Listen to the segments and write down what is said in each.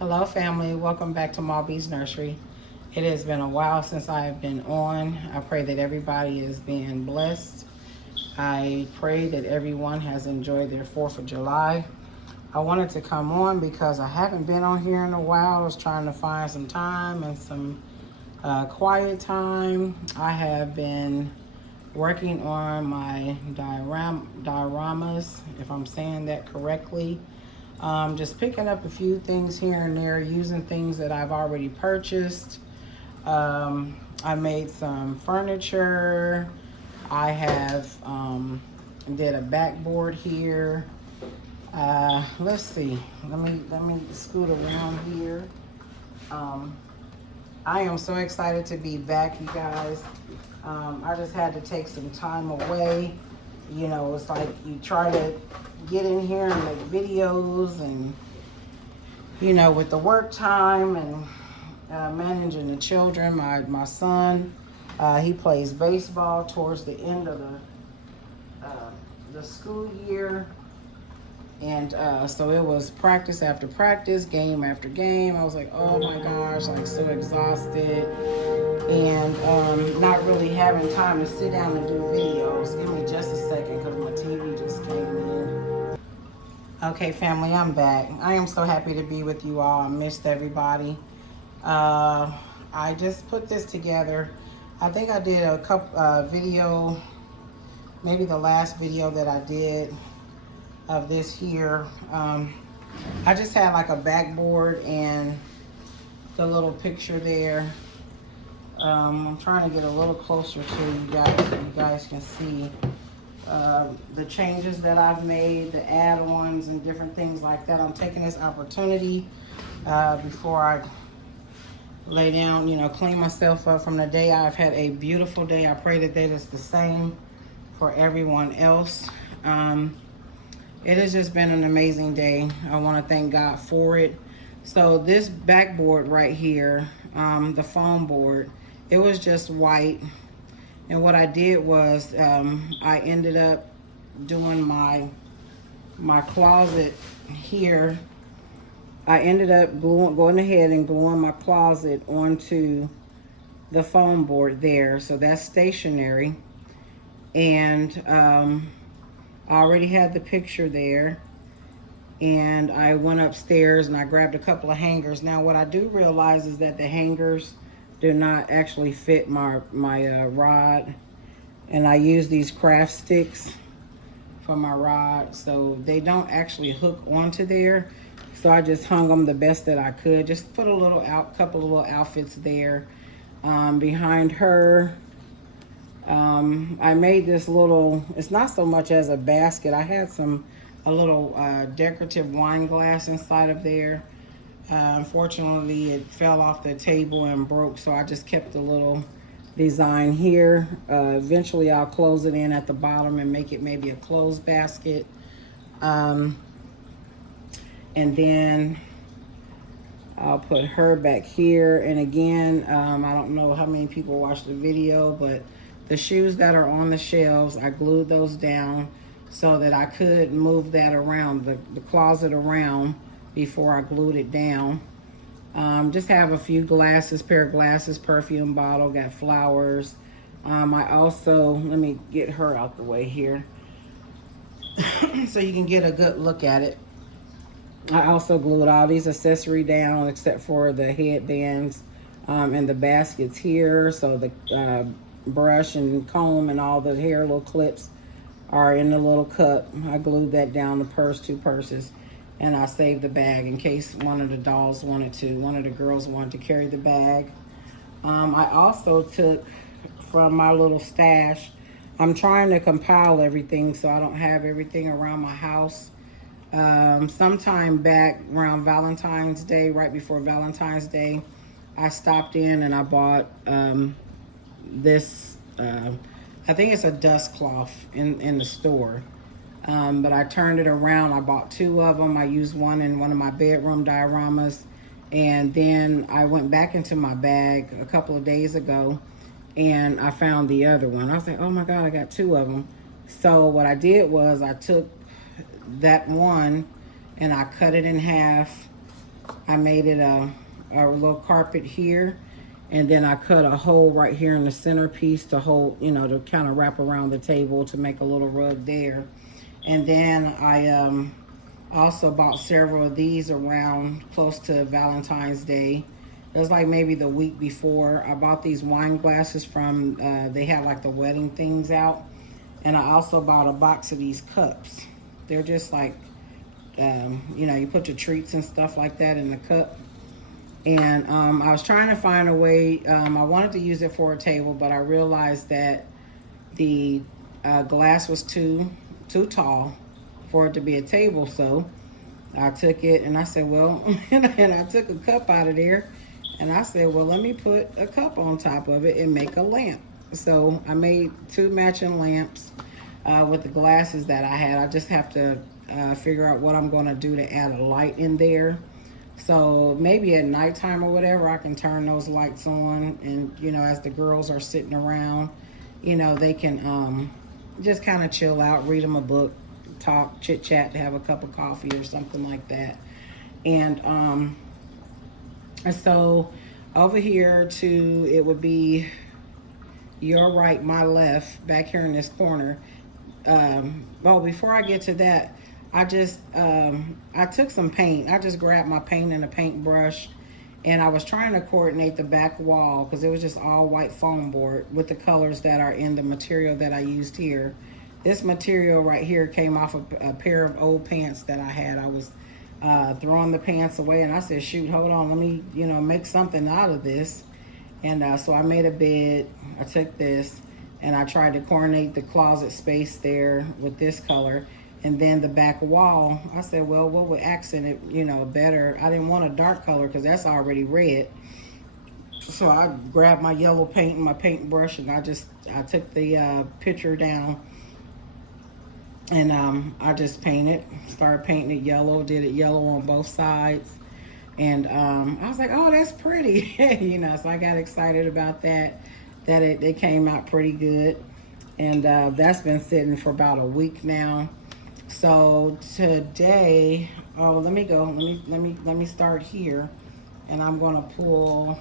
Hello, family. Welcome back to Malby's Nursery. It has been a while since I have been on. I pray that everybody is being blessed. I pray that everyone has enjoyed their 4th of July. I wanted to come on because I haven't been on here in a while. I was trying to find some time and some quiet time. I have been working on my dioramas, if I'm saying that correctly. Just picking up a few things here and there, using things that I've already purchased. I made some furniture. I have did a backboard here. Let's see. Let me scoot around here. I am so excited to be back, you guys. I just had to take some time away. You know, it's like you try to get in here and make videos, and you know, with the work time and managing the children. My son, he plays baseball towards the end of the school year, and so it was practice after practice, game after game. I was like, oh my gosh, like so exhausted, and not really having time to sit down and do videos. Give me just a second because my TV just came in. Okay, family, I'm back. I am so happy to be with you all. I missed everybody. I just put this together. I think I did a couple video, maybe the last video that I did of this here. I just had like a backboard and the little picture there. I'm trying to get a little closer to you guys so you guys can see the changes that I've made, the add-ons and different things like that. I'm taking this opportunity before I lay down, you know, clean myself up from the day. I've had a beautiful day. I pray that that is the same for everyone else. It has just been an amazing day. I want to thank God for it. So this backboard right here, the foam board, it was just white. And what I did was I ended up doing my closet here. I ended up going ahead and gluing my closet onto the foam board there. So that's stationary. And I already had the picture there. And I went upstairs and I grabbed a couple of hangers. Now what I do realize is that the hangers do not actually fit my rod. And I use these craft sticks for my rod. So they don't actually hook onto there. So I just hung them the best that I could. Just put a couple of little outfits there. Behind her, I made this little, it's not so much as a basket. I had a little decorative wine glass inside of there. Unfortunately, it fell off the table and broke, so I just kept the little design here. Eventually, I'll close it in at the bottom and make it maybe a closed basket. And then I'll put her back here. And again, I don't know how many people watched the video, but the shoes that are on the shelves, I glued those down so that I could move that around, the closet around before I glued it down. Just have a few glasses, pair of glasses, perfume bottle, got flowers. I also, let me get her out the way here so you can get a good look at it. I also glued all these accessories down except for the headbands and the baskets here. So the brush and comb and all the hair little clips are in the little cup. I glued that down, the purse, 2 purses, and I saved the bag in case one of the dolls one of the girls wanted to carry the bag. I also took from my little stash, I'm trying to compile everything so I don't have everything around my house. Sometime back around Valentine's Day, right before Valentine's Day, I stopped in and I bought this, I think it's a dust cloth in the store. But I turned it around. I bought 2 of them. I used one in one of my bedroom dioramas. And then I went back into my bag a couple of days ago and I found the other one. I was like, oh my God, I got 2 of them. So what I did was I took that one and I cut it in half I made it a little carpet here, and then I cut a hole right here in the centerpiece to hold, you know, to kind of wrap around the table to make a little rug there. And then I also bought several of these around close to Valentine's Day. It was like maybe the week before. I bought these wine glasses from, they had like the wedding things out. And I also bought a box of these cups. They're just like, you know, you put your treats and stuff like that in the cup. And I was trying to find a way, I wanted to use it for a table, but I realized that the glass was too tall for it to be a table. So I took it and I said, well, and I took a cup out of there and I said, well, let me put a cup on top of it and make a lamp. So I made 2 matching lamps with the glasses that I had. I just have to figure out what I'm going to do to add a light in there. So maybe at nighttime or whatever, I can turn those lights on, and you know, as the girls are sitting around, you know, they can just kind of chill out, read them a book, talk, chit chat, have a cup of coffee or something like that. And so over here to, it would be your right, my left, back here in this corner. Well, before I get to that, I just, I took some paint. I just grabbed my paint and a paintbrush, and I was trying to coordinate the back wall because it was just all white foam board with the colors that are in the material that I used here. This material right here came off of a pair of old pants that I had. I was throwing the pants away, and I said, shoot, hold on, let me, you know, make something out of this. And so I made a bed. I took this, and I tried to coordinate the closet space there with this color. And then the back wall, I said, well, what would accent it, you know, better? I didn't want a dark color because that's already red. So I grabbed my yellow paint and my paintbrush, and I took the picture down, and I just started painting it yellow, did it yellow on both sides. And I was like, oh, that's pretty, you know, so I got excited about that it came out pretty good. And that's been sitting for about a week now. So today, oh, let me start here, and I'm gonna pull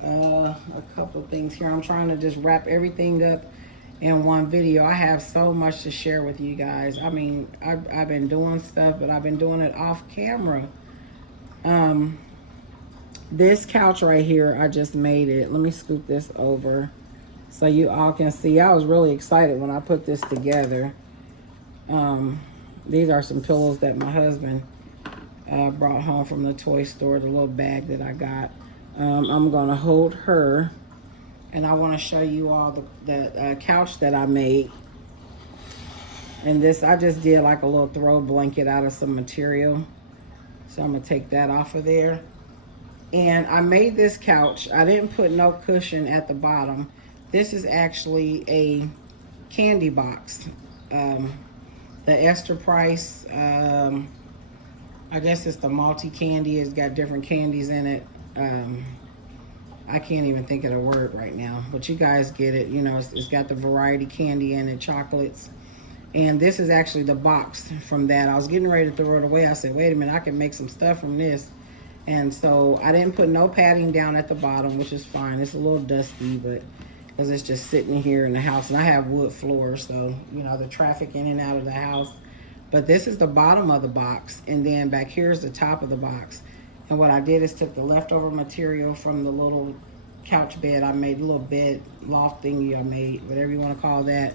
a couple things here. I'm trying to just wrap everything up in one video. I have so much to share with you guys. I mean, I've been doing stuff, but I've been doing it off camera. This couch right here, I just made it. Let me scoop this over so you all can see. I was really excited when I put this together. These are some pillows that my husband brought home from the toy store, the little bag that I got. I'm gonna hold her, and I want to show you all the couch that I made. And this, I just did like a little throw blanket out of some material. So I'm gonna take that off of there. And I made this couch. I didn't put no cushion at the bottom. This is actually a candy box. The Esther Price, I guess it's the multi-candy. It's got different candies in it. I can't even think of the word right now, but you guys get it. You know, it's got the variety candy in it, chocolates. And this is actually the box from that. I was getting ready to throw it away. I said, wait a minute, I can make some stuff from this. And so I didn't put no padding down at the bottom, which is fine. It's a little dusty, but because it's just sitting here in the house, and I have wood floors, so you know the traffic in and out of the house. But this is the bottom of the box, and then back here is the top of the box. And what I did is took the leftover material from the little couch bed I made, a little bed loft thingy I made, whatever you want to call that.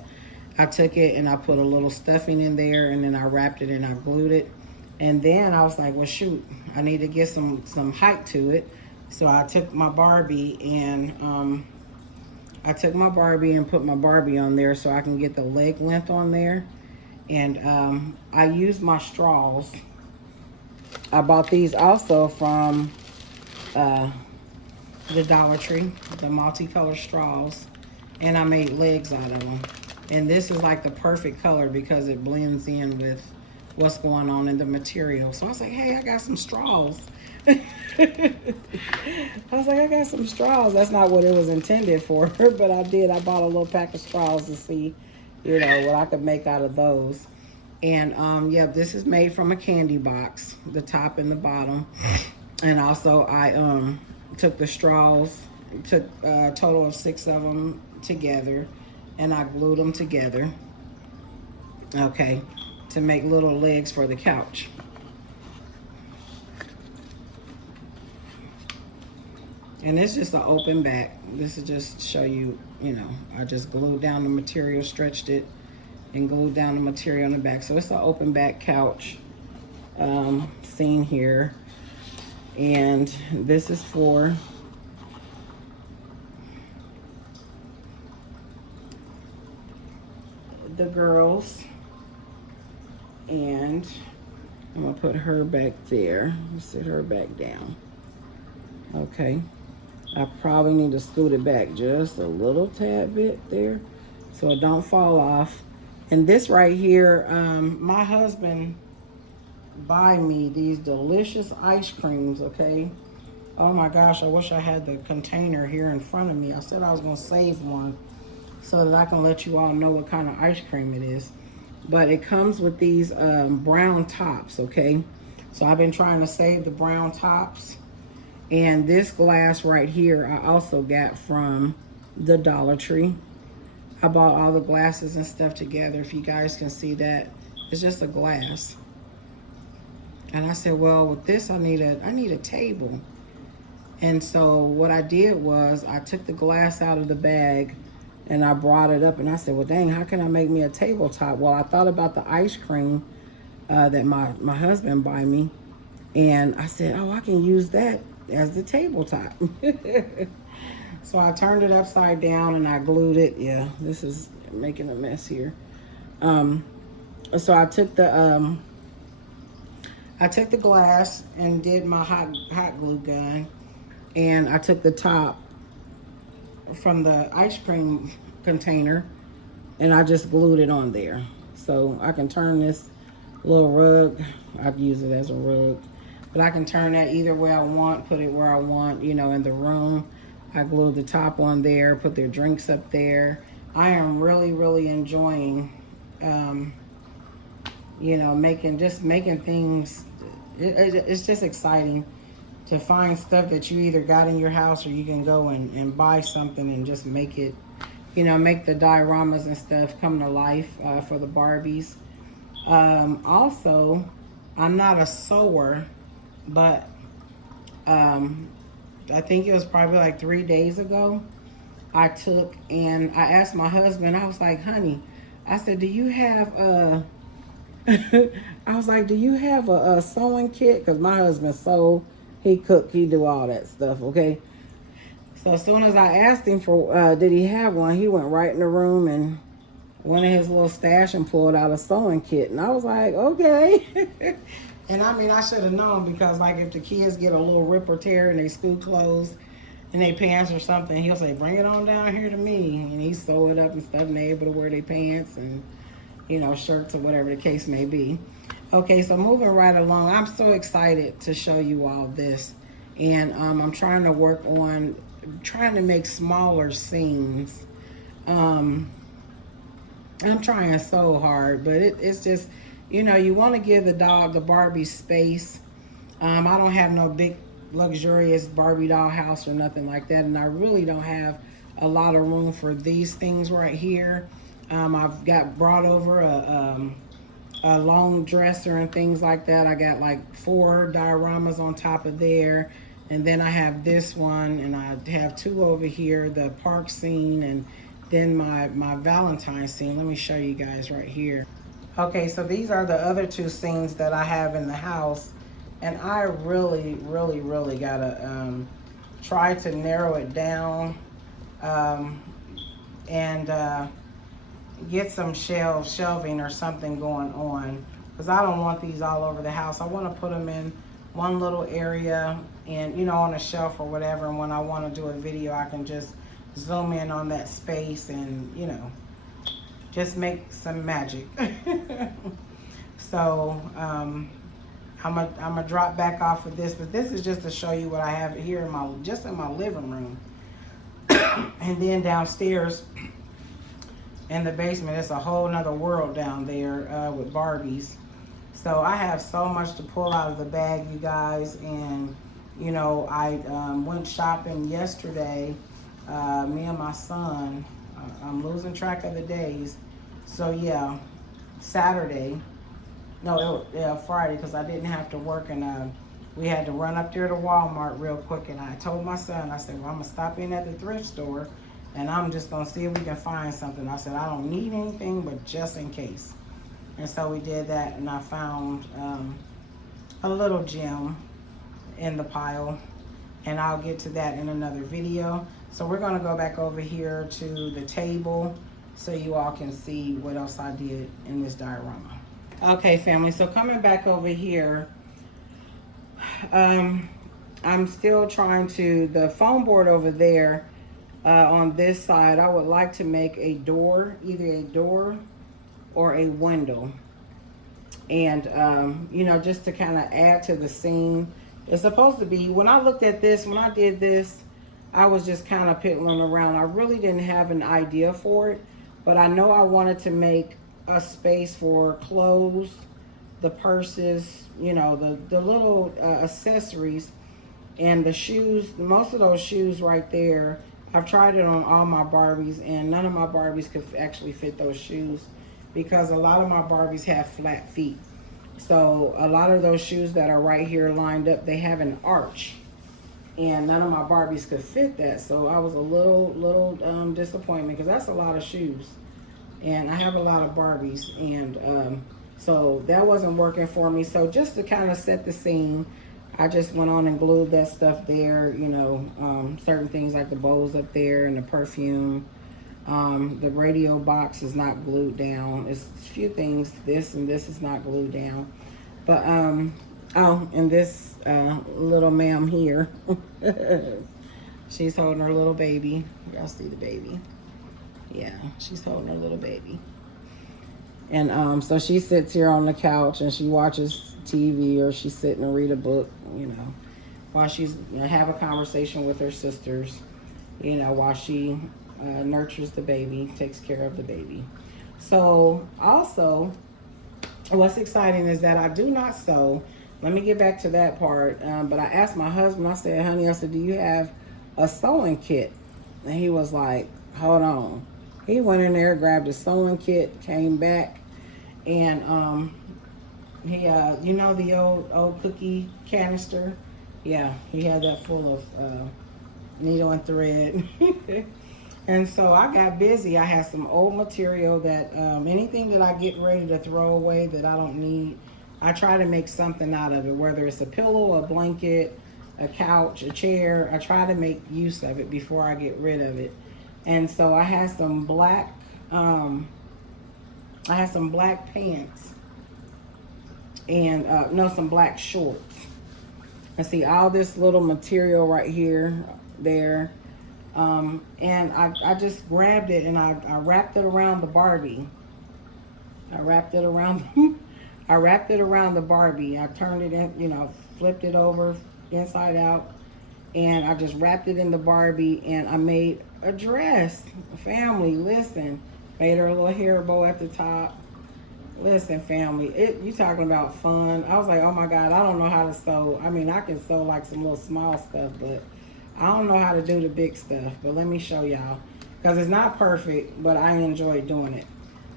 I took it and I put a little stuffing in there, and then I wrapped it and I glued it. And then I was like, well, shoot, I need to get some height to it. So I took my Barbie and put my Barbie on there so I can get the leg length on there. And I used my straws. I bought these also from the Dollar Tree, the multicolor straws. And I made legs out of them. And this is like the perfect color because it blends in with what's going on in the material. So I was like, hey, I got some straws. I was like, I got some straws. That's not what it was intended for, but I did. I bought a little pack of straws to see, you know, what I could make out of those. And yeah, this is made from a candy box, the top and the bottom. And also I took the straws, took a total of 6 of them together, and I glued them together, okay, to make little legs for the couch. And it's just an open back. This is just to show you, you know, I just glued down the material, stretched it, and glued down the material on the back. So it's an open back couch seen here. And this is for the girls. And I'm gonna put her back there. Sit her back down. Okay. I probably need to scoot it back just a little tad bit there so it don't fall off. And this right here, my husband buy me these delicious ice creams, okay? Oh my gosh, I wish I had the container here in front of me. I said I was gonna save one so that I can let you all know what kind of ice cream it is. But it comes with these brown tops, okay? So I've been trying to save the brown tops. And this glass right here, I also got from the Dollar Tree. I bought all the glasses and stuff together. If you guys can see that, it's just a glass. And I said, well, with this, I need a table. And so what I did was I took the glass out of the bag and I brought it up and I said, well, dang, how can I make me a tabletop? Well, I thought about the ice cream that my husband buy me. And I said, oh, I can use that as the tabletop. So I turned it upside down and I glued it. Yeah, this is making a mess here. So I took the glass and did my hot glue gun, and I took the top from the ice cream container and I just glued it on there. So I can turn this little rug, I'd use it as a rug, but I can turn that either way I want, put it where I want, you know, in the room. I glued the top on there, put their drinks up there. I am really, really enjoying, you know, making things. It's just exciting to find stuff that you either got in your house or you can go and buy something and just make it, you know, make the dioramas and stuff come to life for the Barbies. Also, I'm not a sewer, but I think it was probably like 3 days ago, I took and I asked my husband, I was like, honey, I said, do you have I was like, do you have a sewing kit? Because my husband sew, he cook, he do all that stuff, okay? So as soon as I asked him for, did he have one, he went right in the room and went in his little stash and pulled out a sewing kit. And I was like, okay. And I mean, I should have known, because like if the kids get a little rip or tear in their school clothes and their pants or something, he'll say, bring it on down here to me. And he sew it up and stuff, and they're able to wear their pants and, you know, shirts or whatever the case may be. Okay, so moving right along, I'm so excited to show you all this. And I'm trying to work on trying to make smaller scenes. I'm trying so hard, but it's just, you know, you want to give the Barbie space. I don't have no big luxurious Barbie doll house or nothing like that, and I really don't have a lot of room for these things right here. I've got brought over a long dresser and things like that. I got like 4 dioramas on top of there, and then I have this one, and I have 2 over here, the park scene and then my Valentine scene. Let me show you guys right here. Okay, so these are the other 2 scenes that I have in the house, and I really, really, really gotta try to narrow it down and get some shelving or something going on, because I don't want these all over the house. I want to put them in one little area and, you know, on a shelf or whatever, and when I want to do a video, I can just zoom in on that space and, you know, just make some magic. So I'm gonna drop back off of this, but this is just to show you what I have here in my in my living room. And then downstairs in the basement. It's a whole nother world down there with Barbies. So I have so much to pull out of the bag, you guys. And, you know, I went shopping yesterday, me and my son. I'm losing track of the days. So, yeah, Saturday. No, Friday, because I didn't have to work. And we had to run up there to Walmart real quick. And I told my son, I said, well, I'm going to stop in at the thrift store. And I'm just going to see if we can find something. I said, I don't need anything, but just in case. And so we did that, and I found a little gem in the pile, and I'll get to that in another video. So we're gonna go back over here to the table so you all can see what else I did in this diorama. Okay, family, so coming back over here, I'm still trying to, the foam board over there on this side, I would like to make a door, either a door or a window. And you know, just to kind of add to the scene. It's supposed to be, when I looked at this, when I did this, I was just kind of piddling around. I really didn't have an idea for it, but I know I wanted to make a space for clothes, the purses, you know, the little accessories, and the shoes. Most of those shoes right there, I've tried it on all my Barbies, and none of my Barbies could actually fit those shoes, because a lot of my Barbies have flat feet. So a lot of those shoes that are right here lined up, they have an arch, and none of my Barbies could fit that. So I was a little disappointment, because that's a lot of shoes, and I have a lot of Barbies, and so that wasn't working for me. So just to kind of set the scene, I just went on and glued that stuff there, you know, certain things like the bowls up there and the perfume. The radio box is not glued down. It's a few things. This and this is not glued down. But, oh, and this little ma'am here, she's holding her little baby. Y'all see the baby? Yeah, she's holding her little baby. And so she sits here on the couch and she watches TV, or she's sitting and read a book, you know, while she's, you know, have a conversation with her sisters, you know, while she nurtures the baby, takes care of the baby. So also, what's exciting is that I do not sew. Let me get back to that part. But I asked my husband, I said, honey, I said, do you have a sewing kit? And he was like, hold on. He went in there, grabbed a sewing kit, came back, and he, you know, the old cookie canister? Yeah, he had that full of needle and thread. And so I got busy. I had some old material that anything that I get ready to throw away that I don't need, I try to make something out of it, whether it's a pillow, a blanket, a couch, a chair. I try to make use of it before I get rid of it. And so I had some black, pants and some black shorts. And see all this little material right here, there. And I just grabbed it and I wrapped it around the Barbie. I wrapped it around the Barbie. I turned it in, you know, flipped it over inside out, and I just wrapped it in the Barbie, and I made a dress. Family, listen, made her a little hair bow at the top. Listen, family, you talking about fun. I was like, oh my God, I don't know how to sew. I mean, I can sew like some little small stuff, but I don't know how to do the big stuff. But let me show y'all, because it's not perfect, but I enjoy doing it.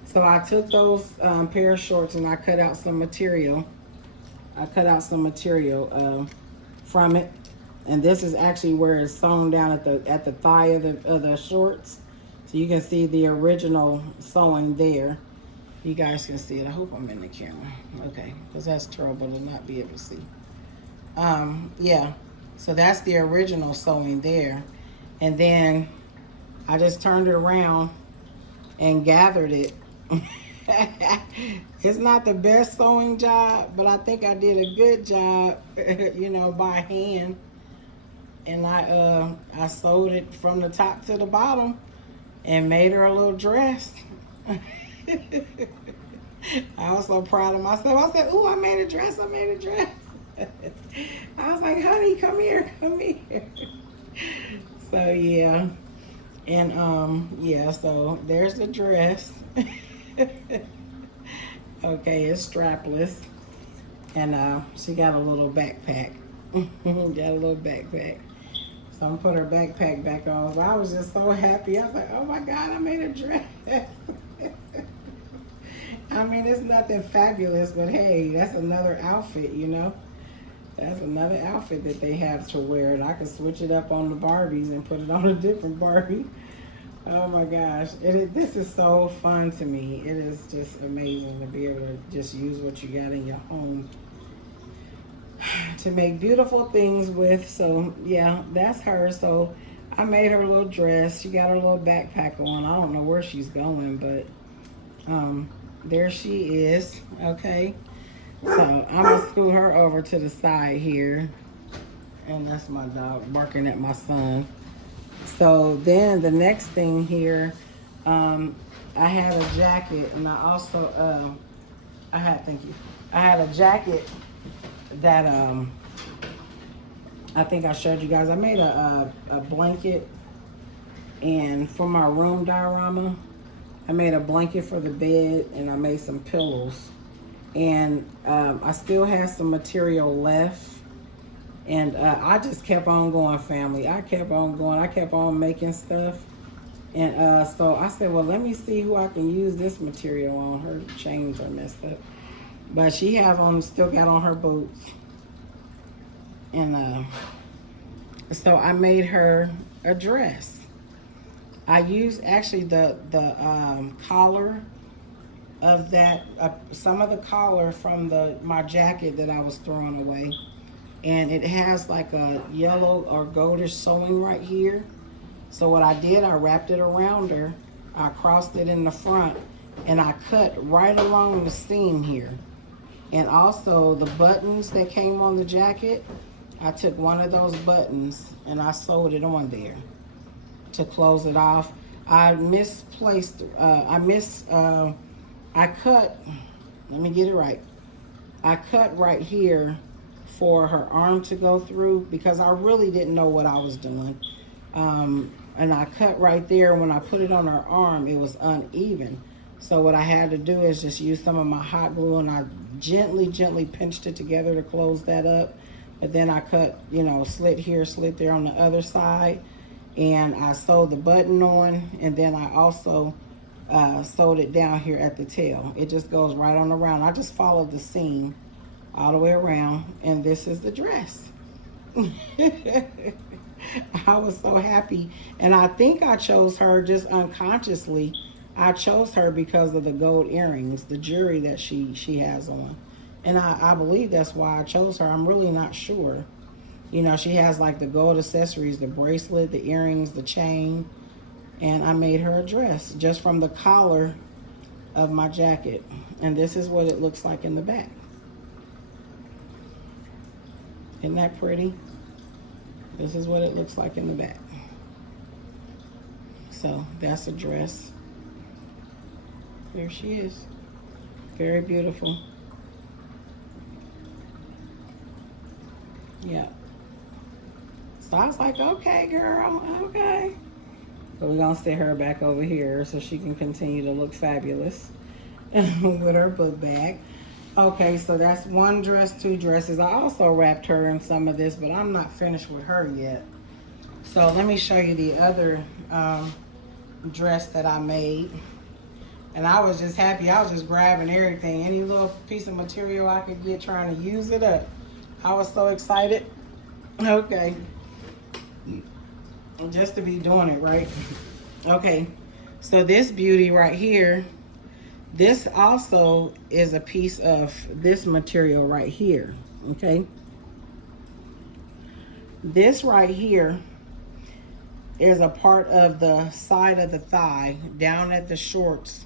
So I took those pair of shorts and I cut out some material. From it, and this is actually where it's sewn down at the thigh of the shorts. So you can see the original sewing there. You guys can see it. I hope I'm in the camera. Okay, because that's terrible to not be able to see. Yeah, so that's the original sewing there. And then I just turned it around and gathered it. It's not the best sewing job, but I think I did a good job, you know, by hand. And I sewed it from the top to the bottom and made her a little dress. I was so proud of myself. I said, ooh, I made a dress. I was like, honey, come here. So yeah, And yeah, so there's the dress. Okay, it's strapless. And she got a little backpack. Got a little backpack. So I'm gonna put her backpack back on. So I was just so happy. I was like, oh my God, I made a dress. I mean, it's nothing fabulous, but hey, that's another outfit, you know? That's another outfit that they have to wear. And I can switch it up on the Barbies and put it on a different Barbie. Oh my gosh. This is so fun to me. It is just amazing to be able to just use what you got in your home to make beautiful things with. So yeah, that's her. So I made her a little dress. She got her little backpack on. I don't know where she's going, but there she is. Okay, so I'm gonna scoot her over to the side here, and that's my dog barking at my son. So then the next thing here, I had a jacket, and I also thank you, I had a jacket that I think I showed you guys. I made a blanket, and for my room diorama, I made a blanket for the bed, and I made some pillows. And I still had some material left, and I just kept on going, family. I kept on going. I kept on making stuff. And so I said, well, let me see who I can use this material on. Her chains are messed up, but she has on, still got on her boots. And so I made her a dress. I used actually the collar of that, some of the collar from my jacket that I was throwing away. And it has like a yellow or goldish sewing right here. So what I did, I wrapped it around her, I crossed it in the front, and I cut right along the seam here. And also the buttons that came on the jacket, I took one of those buttons and I sewed it on there to close it off. I misplaced, I cut, let me get it right. I cut right here for her arm to go through because I really didn't know what I was doing. And I cut right there. When I put it on her arm, it was uneven. So what I had to do is just use some of my hot glue, and I gently pinched it together to close that up. But then I cut, you know, slit here, slit there on the other side. And I sewed the button on, and then I also sewed it down here at the tail. It just goes right on around. I just followed the seam all the way around, and this is the dress. I was so happy, and I think I chose her just unconsciously. I chose her because of the gold earrings, the jewelry that she has on, and I believe that's why I chose her. I'm really not sure. You know, she has like the gold accessories, the bracelet, the earrings, the chain, and I made her a dress just from the collar of my jacket. And this is what it looks like in the back. Isn't that pretty? This is what it looks like in the back. So that's a dress. There she is. Very beautiful. Yeah. So I was like, okay, girl, okay. So we're gonna set her back over here so she can continue to look fabulous with her book bag. Okay, so that's one dress, two dresses. I also wrapped her in some of this, but I'm not finished with her yet. So let me show you the other dress that I made. And I was just happy. I was just grabbing everything, any little piece of material I could get, trying to use it up. I was so excited. Okay. Just to be doing it, right? Okay, so this beauty right here, this also is a piece of this material right here, okay? This right here is a part of the side of the thigh, down at the shorts.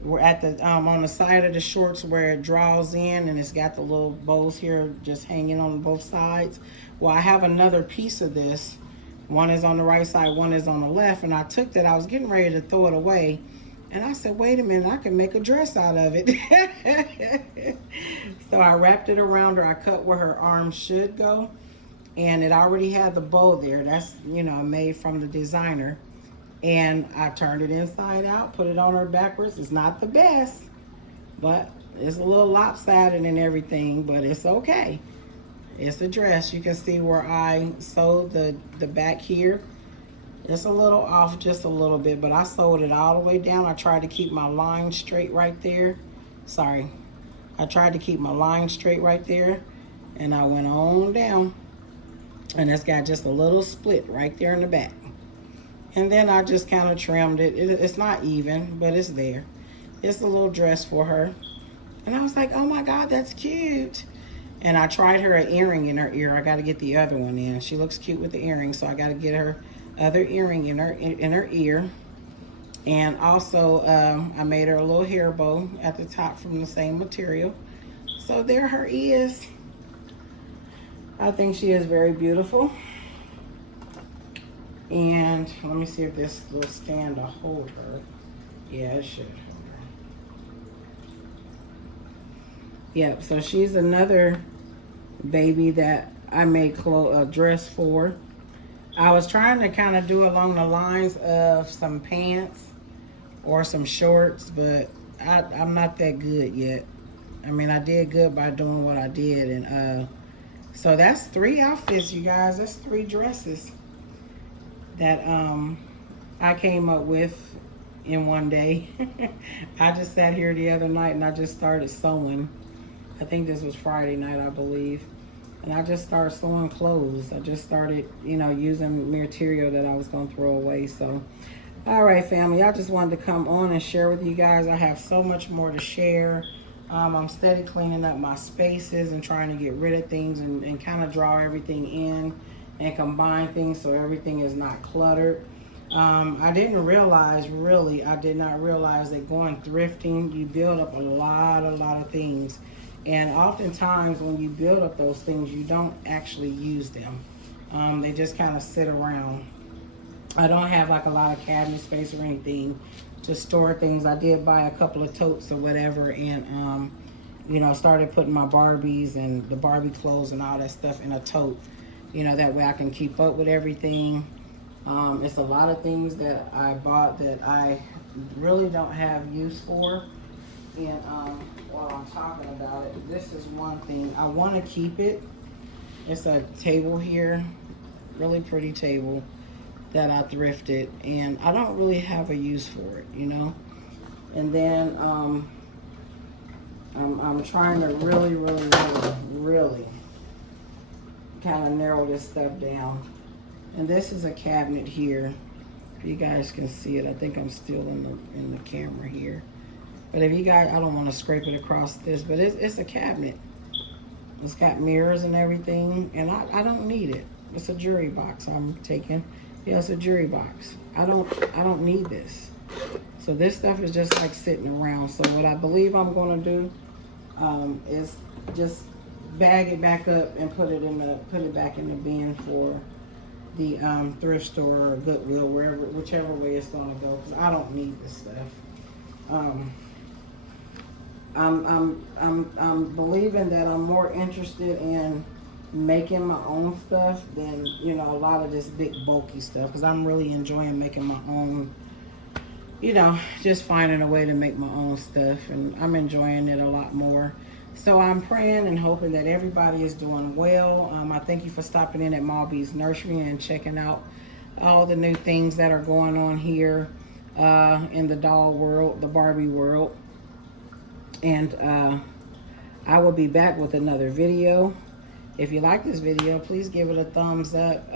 We're at the, on the side of the shorts where it draws in and it's got the little bows here just hanging on both sides. Well, I have another piece of this. One is on the right side, one is on the left, and I took that. I was getting ready to throw it away, and I said, wait a minute, I can make a dress out of it. So I wrapped it around her. I cut where her arm should go, and it already had the bow there. That's, you know, made from the designer. And I turned it inside out, put it on her backwards. It's not the best, but it's a little lopsided and everything, but it's okay. It's a dress. You can see where I sewed the back here. It's a little off, just a little bit, but I sewed it all the way down. I tried to keep my line straight right there. Sorry. I tried to keep my line straight right there, and I went on down, and it's got just a little split right there in the back. And then I just kind of trimmed it. It's not even, but it's there. It's a little dress for her. And I was like, oh my God, that's cute. And I tried her an earring in her ear. I got to get the other one in. She looks cute with the earring, so I got to get her other earring in her ear. And also, I made her a little hair bow at the top from the same material. So there her is. I think she is very beautiful. And let me see if this will stand to hold her. Yeah, it should hold her. Yep, so she's another baby that I made a dress for. I was trying to kind of do along the lines of some pants or some shorts, but I'm not that good yet. I mean, I did good by doing what I did. And so that's 3 outfits, you guys. That's 3 dresses that I came up with in one day. I just sat here the other night and I just started sewing. I think this was Friday night, I believe. And I just started sewing clothes. I just started, using material that I was going to throw away. So, all right, family, I just wanted to come on and share with you guys. I have so much more to share. I'm steady cleaning up my spaces and trying to get rid of things and kind of draw everything in and combine things so everything is not cluttered. I didn't realize, really, I did not realize that going thrifting, you build up a lot of things. And oftentimes when you build up those things, you don't actually use them. They just kind of sit around. I don't have like a lot of cabinet space or anything to store things. I did buy a couple of totes or whatever, and started putting my Barbies and the Barbie clothes and all that stuff in a tote. That way I can keep up with everything. It's a lot of things that I bought that I really don't have use for. And while I'm talking about it, this is one thing. I want to keep it. It's a table here, really pretty table that I thrifted. And I don't really have a use for it, And then I'm trying to really kind of narrow this stuff down. And this is a cabinet here. If you guys can see it, I think I'm still in the camera here. But if you guys, I don't want to scrape it across this, but it's a cabinet. It's got mirrors and everything, and I don't need it. It's a jewelry box I'm taking. Yeah, it's a jewelry box. I don't need this. So this stuff is just like sitting around. So what I believe I'm going to do is just bag it back up and put it back in the bin for the thrift store or Goodwill, whichever way it's going to go, because I don't need this stuff. I'm believing that I'm more interested in making my own stuff than a lot of this big bulky stuff, because I'm really enjoying making my own, just finding a way to make my own stuff, and I'm enjoying it a lot more. So I'm praying and hoping that everybody is doing well. I thank you for stopping in at Malby's Nursery and checking out all the new things that are going on here in the doll world, the Barbie world. And I will be back with another video. If you like this video, please give it a thumbs up.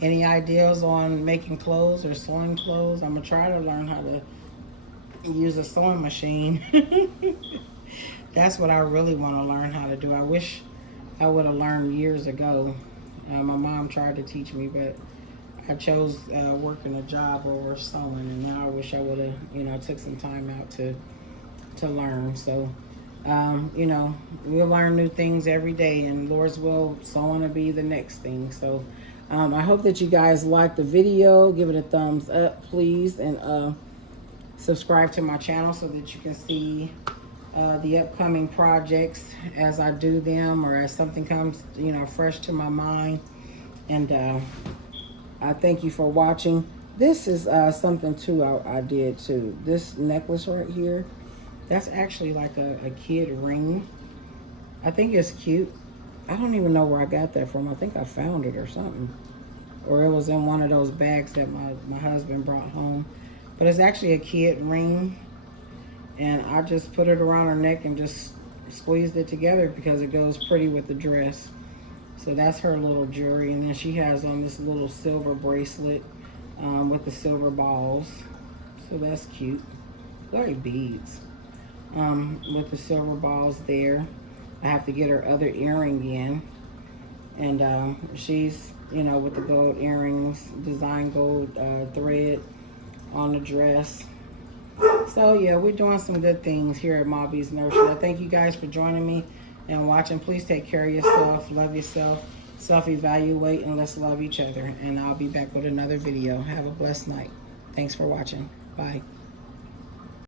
Any ideas on making clothes or sewing clothes? I'm gonna try to learn how to use a sewing machine. That's what I really want to learn how to do. I wish I would have learned years ago. My mom tried to teach me, but I chose working a job over sewing, and now I wish I would have, took some time out to learn. So, we'll learn new things every day, and Lord's will, sewing will be the next thing. So, I hope that you guys like the video. Give it a thumbs up, please, and subscribe to my channel so that you can see the upcoming projects as I do them, or as something comes, fresh to my mind. And I thank you for watching. This is something too I did too. This necklace right here, that's actually like a kid ring. I think it's cute. I don't even know where I got that from. I think I found it or something. Or it was in one of those bags that my husband brought home. But it's actually a kid ring. And I just put it around her neck and just squeezed it together because it goes pretty with the dress. So that's her little jewelry. And then she has on this little silver bracelet with the silver balls. So that's cute. Like beads. With the silver balls there. I have to get her other earring in. And she's, you know, with the gold earrings, design gold thread on the dress. So yeah, we're doing some good things here at Mauby's Nursery. I thank you guys for joining me and watching. Please take care of yourself, love yourself, self-evaluate, and let's love each other. And I'll be back with another video. Have a blessed night. Thanks for watching. Bye.